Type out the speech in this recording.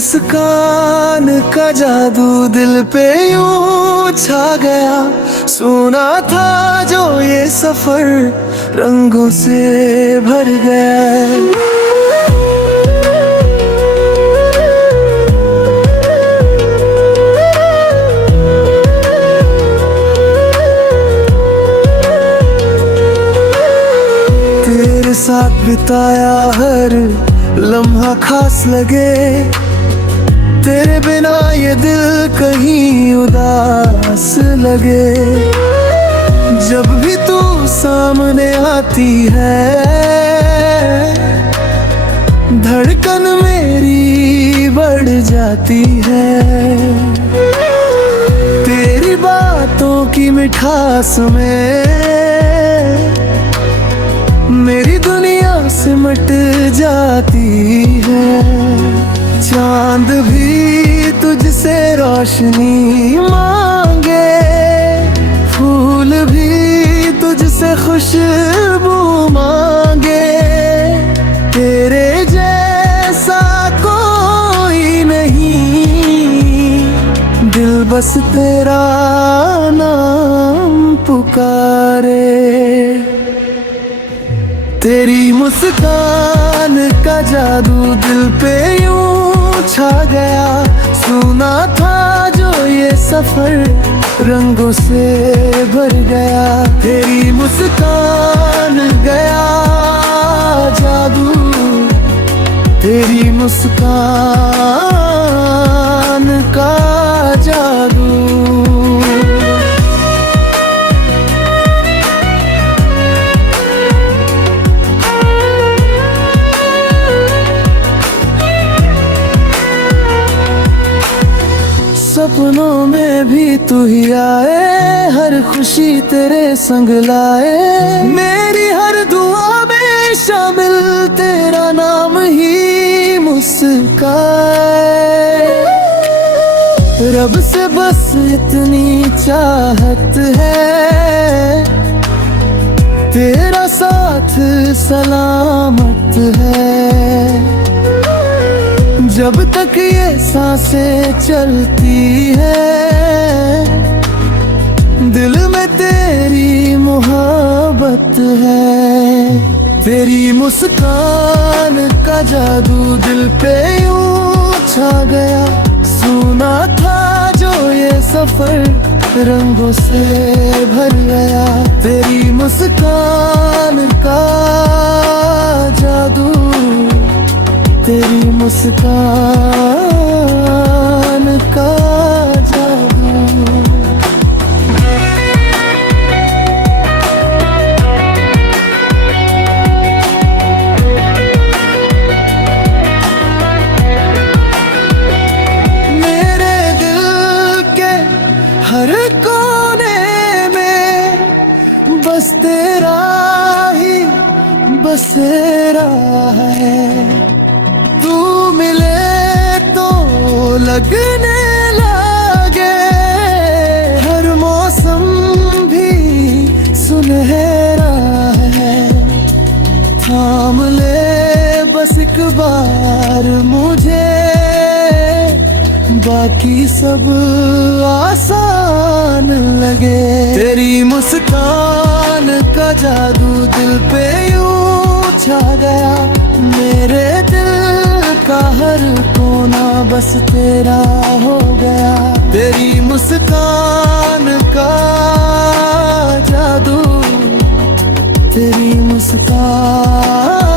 मुस्कान का जादू दिल पे यूं छा गया। सुना था जो ये सफर रंगों से भर गया। तेरे साथ बिताया हर लम्हा खास लगे। तेरे बिना ये दिल कहीं उदास लगे। जब भी तू सामने आती है धड़कन मेरी बढ़ जाती है। तेरी बातों की मिठास में मेरी दुनिया सिमट जाती है। चांद भी तुझसे रोशनी मांगे, फूल भी तुझसे खुशबू मांगे। तेरे जैसा कोई नहीं, दिल बस तेरा नाम पुकारे। तेरी मुस्कान का जादू दिल पे यूं छा गया। सुना था जो ये सफर रंगों से भर गया। तेरी मुस्कान गया जादू, तेरी मुस्कान का जादू। सपनों में भी तू ही आए, हर खुशी तेरे संग लाए। मेरी हर दुआ में शामिल तेरा नाम ही मुस्काए। रब से बस इतनी चाहत है, तेरा साथ सलामत है। जब तक ये सांसें चलती है दिल में तेरी मोहब्बत है। तेरी मुस्कान का जादू दिल पे यूं छा गया। सुना था जो ये सफर रंगों से भर गया। तेरी मुस्कान का जादू, तेरी मुस्कान का जादू। मेरे दिल के हर कोने में बस तेरा ही बसेरा है। तू मिले तो लगने लगे हर मौसम भी सुनहरा है। थाम ले बस एक बार मुझे, बाकी सब आसान लगे। तेरी मुस्कान का जादू दिल पे यूं छा गया। मेरे दिल का हर कोना बस तेरा हो गया। तेरी मुस्कान का जादू, तेरी मुस्कान